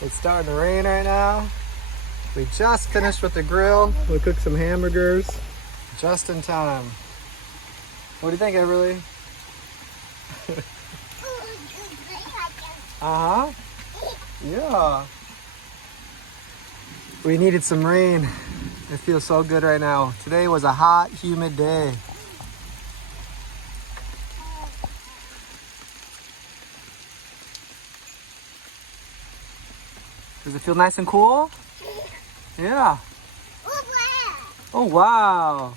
It's starting to rain right now. We just finished with the grill. We cooked some hamburgers just in time. What do you think, Everly? Uh-huh. Yeah. We needed some rain. It feels so good right now. Today was a hot, humid day. Does it feel nice and cool? Yeah. Oh, wow.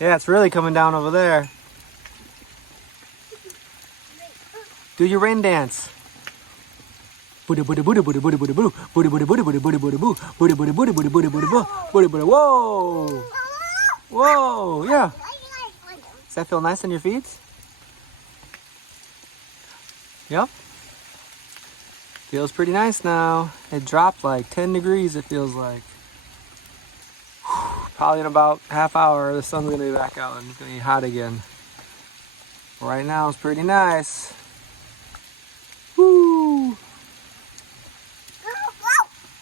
Yeah, it's really coming down over there. Do your rain dance. Whoa. Whoa, yeah. Does that feel nice on your feet? Yep. Feels pretty nice now. It dropped like 10 degrees, it feels like. Probably in about half hour, the sun's gonna be back out and it's gonna be hot again. Right now, it's pretty nice. Woo!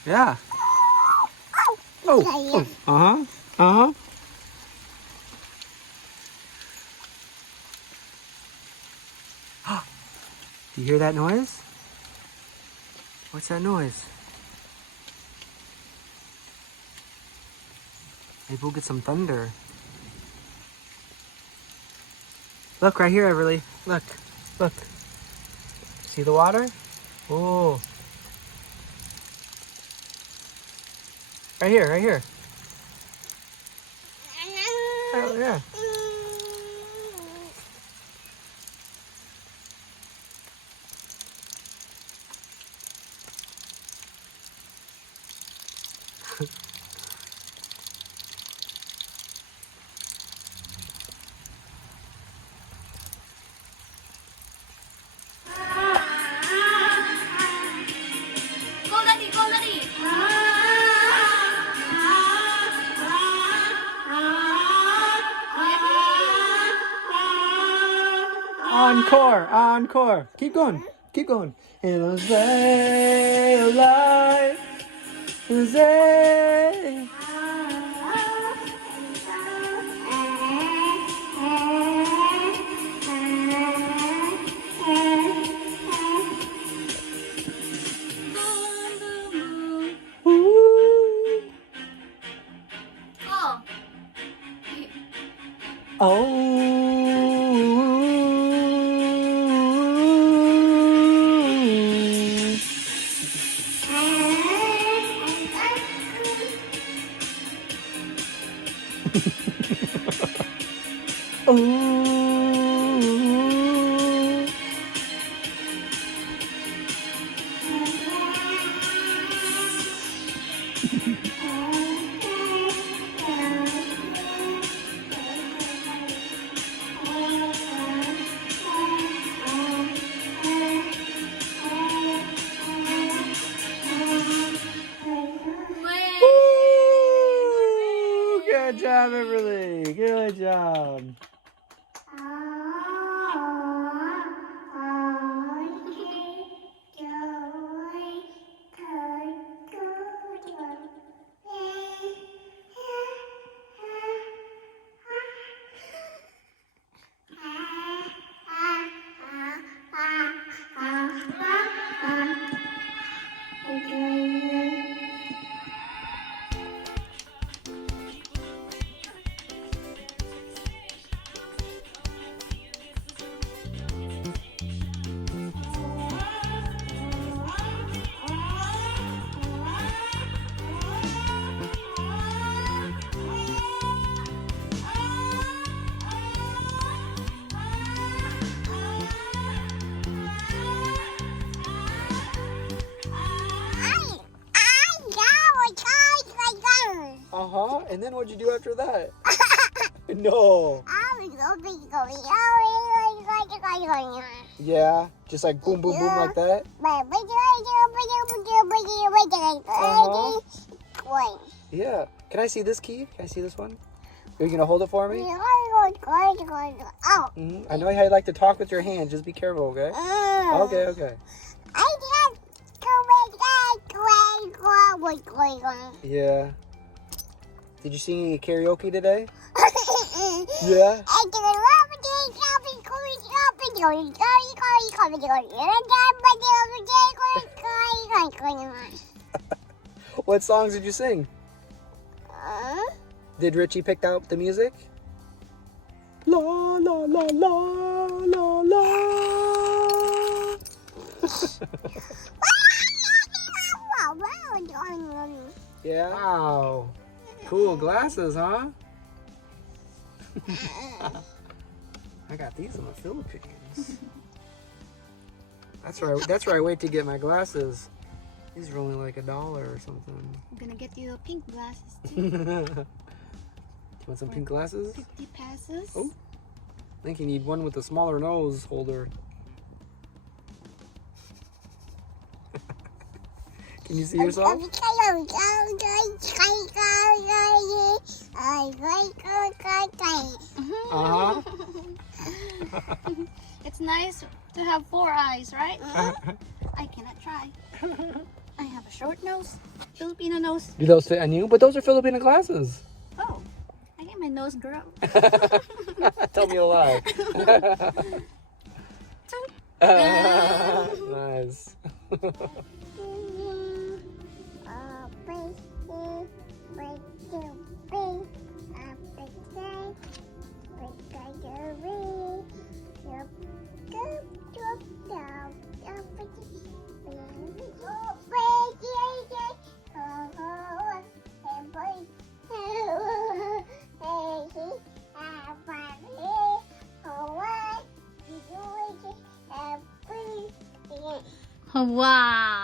Yeah. Oh. Uh-huh. Uh-huh. Do you hear that noise? What's that noise? Maybe we'll get some thunder. Look right here, Everly. Look. Look. See the water? Oh. Right here, right here. Oh, yeah. Encore, encore. Keep going, keep going. It'll stay alive. It'll stay. Good job, Everly. Good job. Uh-huh. And then what'd you do after that? No. Yeah, just like boom, boom, boom like that? Uh-huh. Yeah. Can I see this key? Can I see this one? Are you gonna hold it for me? Oh. I know how you like to talk with your hands. Just be careful, okay? Okay, okay. Yeah. Did you sing any karaoke today? Yeah. What songs did you sing? Did Richie pick out the music? La la la la la la. Yeah. Wow. Cool glasses, huh? I got these in the Philippines. That's where I wait to get my glasses. These are only like $1 or something. I'm gonna get you pink glasses too. You want some pink glasses? 50 pesos. Oh. I think you need one with a smaller nose holder. Can you see yourself? Uh-huh. It's nice to have 4 eyes, right? I cannot try. I have a short nose, Filipino nose. Do those fit on you? But those are Filipino glasses. Oh, I get my nose grow. Tell me a lie. Nice. Wow.